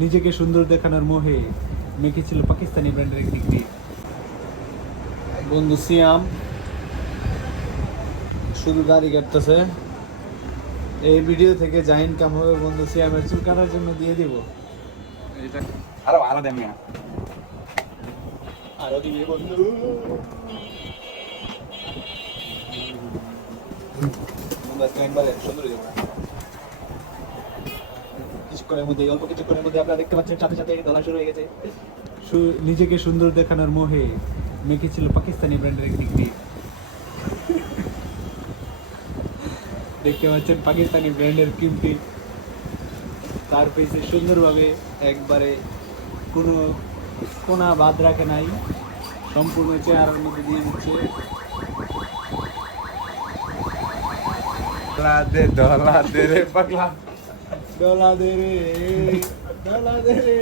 নিজেকে সুন্দর দেখানোর মোহে মেখেছিল পাকিস্তানি ব্র্যান্ডের একটি ক্রিম। বন্ধু সিয়াম শুধু গাড়ি কাটতেছে। এই ভিডিও থেকে যা ইনকাম হবে বন্ধু সিয়ামের চুল কাটার জন্য দিয়ে দিব। এটা আরও ভালো দেন আরও দিবে বন্ধু। বন্ধু আজকে একবারে সুন্দর কিছুক্ষণের মধ্যে অল্প কিছুক্ষণের মধ্যে আপনারা দেখতে পাচ্ছেন সাথে সাথে ধরা শুরু হয়ে গেছে। নিজেকে সুন্দর দেখানোর মোহে মেখেছিল পাকিস্তানি ব্র্যান্ডের একটি ক্রিম দেখতে পাচ্ছেন পাকিস্তানি ব্র্যান্ডের ক্রিমটি তার পেছে সুন্দরভাবে একবারে কোনো কোনা বাদ রাখে নাই। সম্পূর্ণ চেহারার মধ্যে দিয়ে দিচ্ছে। দলা দে দলা দে রে পাগলা। ডলা দে রে ডলা দে রে